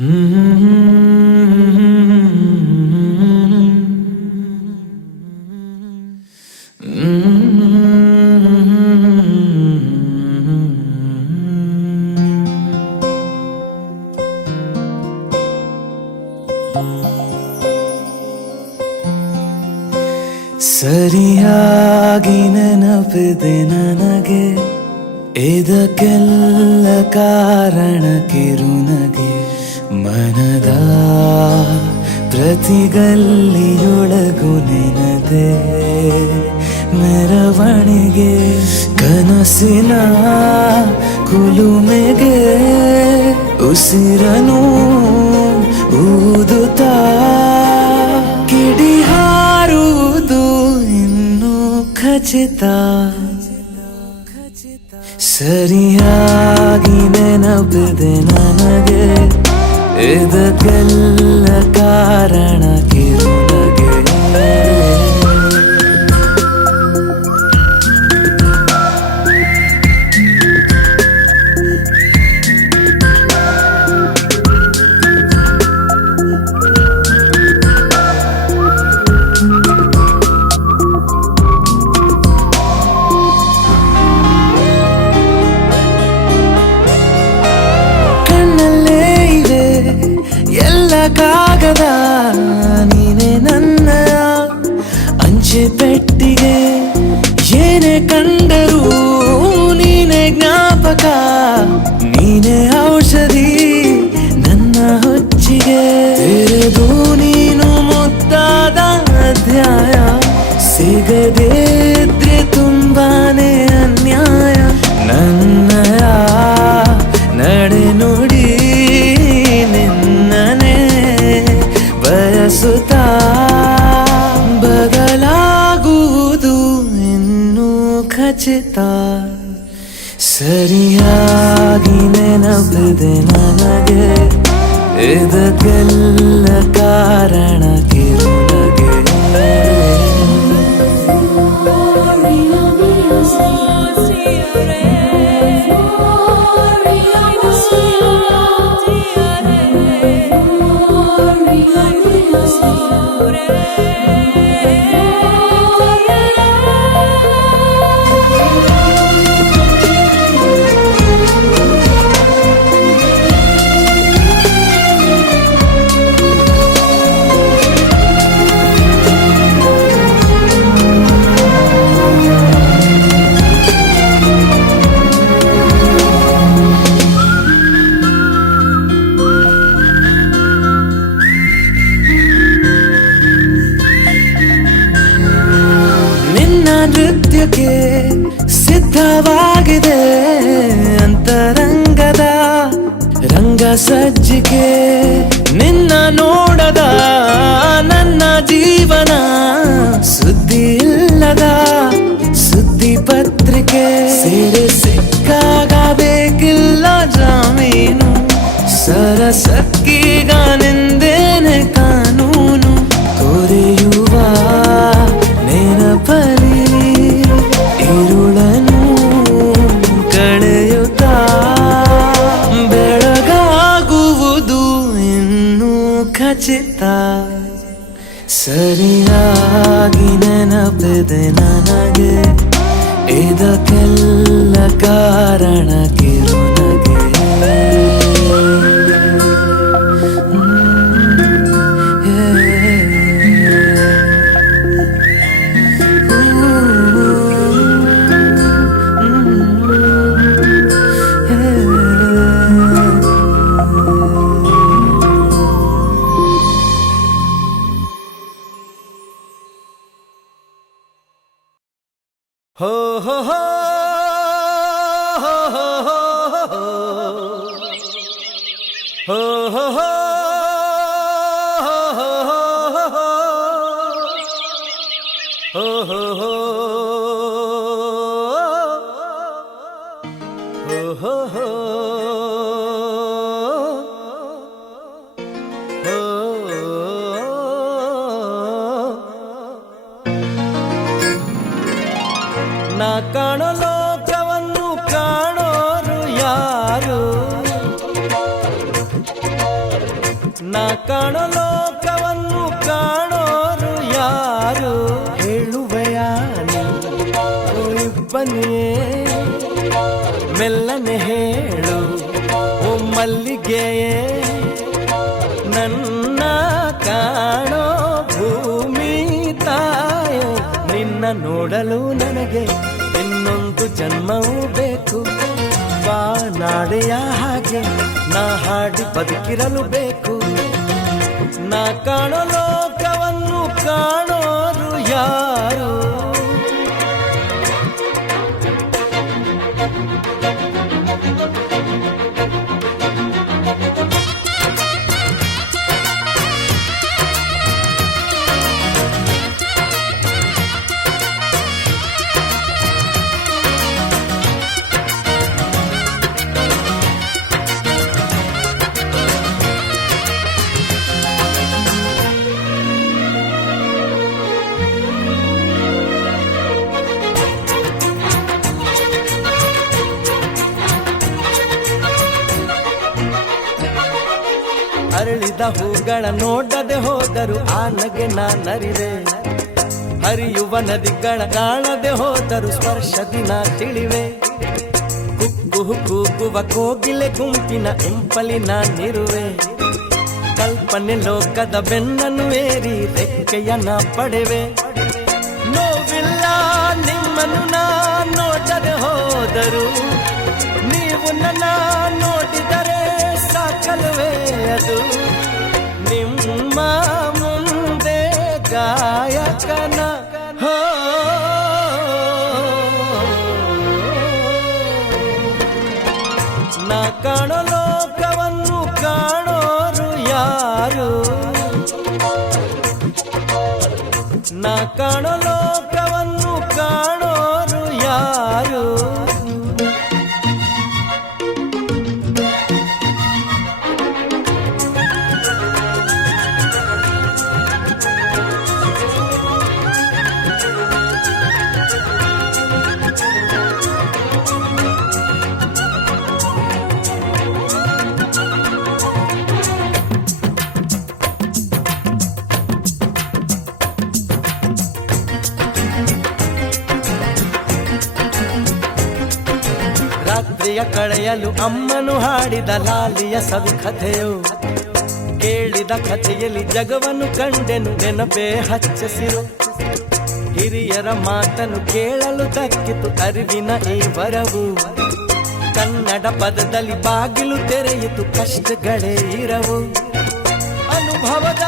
ಸರಿಯಾಗಿ ನೆನಪಿದೆ ನನಗೆ ಇದಕ್ಕೆಲ್ಲ ಕಾರಣ ಕಿರುನಗೆ? ಮನದ ಪ್ರತಿಗಲ್ಲಿಯೊಳಗು ನೆನದೆ ಮೆರವಣಿಗೆ ಕನಸಿನ ಕುಲುಮೆಗೆ ಉಸಿರನು ಊದುತ ಕಿಡಿ ಹಾರುವುದು ಇನ್ನು ಖಚಿತ. ಸರಿಯಾಗಿ ನೆನಪಿದೆ ನನಗೆ. ഇത് കെല്ല കാരണ கண் para హో హో హో హో హో నా కణలో కವನ್ನು కాణోరు యారు. కణలో ಬನ್ನಿಯೇ ಮೆಲ್ಲನೆ ಹೇಳು, ಓ ಮಲ್ಲಿಗೆಯೇ, ನನ್ನ ಕಾಣೋ ಭೂಮಿ ತಾಯೋ, ನಿನ್ನ ನೋಡಲು ನನಗೆ ಇನ್ನೊಂದು ಜನ್ಮವೂ ಬೇಕು. ಬಾನಾಡೆಯ ಹಾಗೆ ನಾ ಹಾಡಿ ಬದುಕಿರಲು ಬೇಕು. ನಾ ಕಾಣೋ ಲೋಕವನ್ನು ಕಾಣೋರು ಅರಳಿದ ಹೂಗಳ ನೋಡದೆ ಹೋದರು. ಆ ನಗೆ ನಾನರಿದೆ ಹರಿಯುವ ನದಿಗಳ ಕಾಣದೆ ಹೋದರು. ಸ್ಪರ್ಶ ದಿನ ತಿಳಿವೆ. ಕುಕ್ಕು ಕೂಗುವ ಕೋಗಿಲೆ ಗುಂಪಿನ ಇಂಪಲಿ ನಾನಿರುವೆ ಕಲ್ಪನೆ ಲೋಕದ ಬೆನ್ನನ್ನು ಏರಿ ರೆಕ್ಕೆಯನ್ನ ಪಡೆವೆ. ನೋವಿಲ್ಲ, ನಿಮ್ಮನ್ನು ನಾ ನೋಡದೆ ಹೋದರು. ನೀವು ನನ್ನ ನೋಡಿದರೆ ಸಾಕಲ್ವೇ ಅದು ನಿಮ್ಮ ಮುಂದೆ ಗಾಯಕನ ಹೋ ನಾ ಕಾಣೋ ಲೋಕವನ್ನು ಕಾಣೋರು ಕಳೆಯಲು ಅಮ್ಮನು ಹಾಡಿದ ಲಾಲಿಯ ಸವಿ ಕಥೆಯು ಕೇಳಿದ ಕಥೆಯಲ್ಲಿ ಜಗವನ್ನು ಕಂಡೆನು, ನೆನಪೇ ಹಚ್ಚಸಿರು. ಹಿರಿಯರ ಮಾತನ್ನು ಕೇಳಲು ತಕ್ಕಿತು ಅರಿವಿನ ಈ ವರವು. ಕನ್ನಡ ಪದದಲ್ಲಿ ಬಾಗಿಲು ತೆರೆಯಿತು ಕಷ್ಟಗಳೇ ಇರವು. ಅನುಭವದ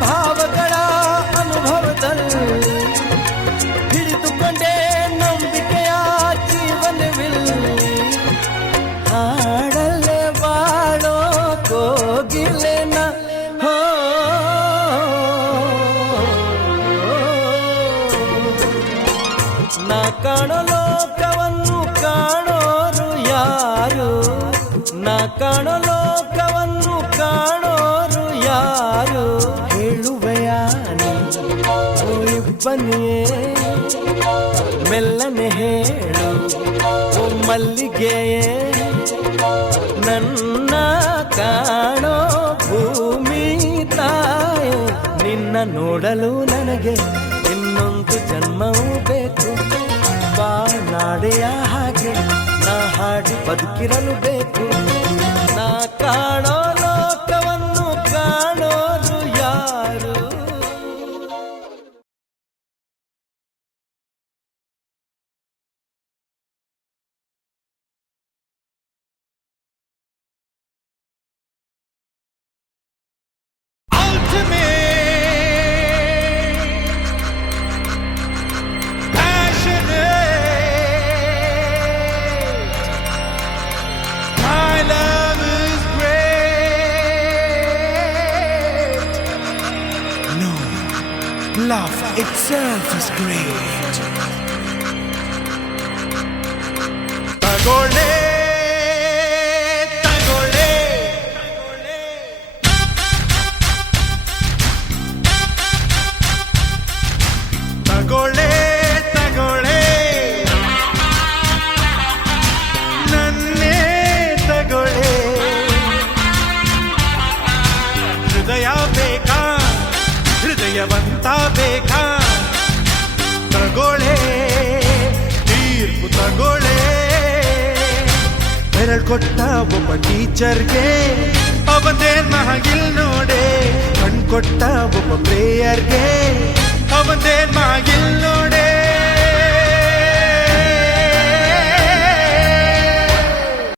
ಭಾವಗಳ ಅನುಭವದಲ್ಲಿ ಕಾಣೋ ಲೋಕವನ್ನು ಕಾಣೋರು ಯಾರು? ಹೇಳುವೆಯ ಬನ್ನಿಯೇ ಮೆಲ್ಲನೆ ಹೇಳು, ಓ ಮಲ್ಲಿಗೆಯೇ. ನನ್ನ ಕಾಣೋ ಭೂಮಿ ತಾಯ, ನಿನ್ನ ನೋಡಲು ನನಗೆ ಇನ್ನೊಂದು ಜನ್ಮವೂ ಬೇಕು. ಬಾಳ್ನಾಡೆಯ ಹಾಗೆ, ನಾ ಹಾಡಿ ಬದುಕಿರಲು ಬೇಕು. ನಾ itself is great. ಮಗಳೆ. ಬೆರಳು ಕೊಟ್ಟ ಒಬ್ಬ ಟೀಚರ್ಗೆ. ಅವಂದೇ ಮಾಗಿಲ್ ನೋಡೆ. ಕಣ್ ಕೊಟ್ಟ ಒಬ್ಬ ಪ್ರೇಯರ್ಗೆ. ಅವಂದೇ ಮಾಗಿಲ್ ನೋಡೆ.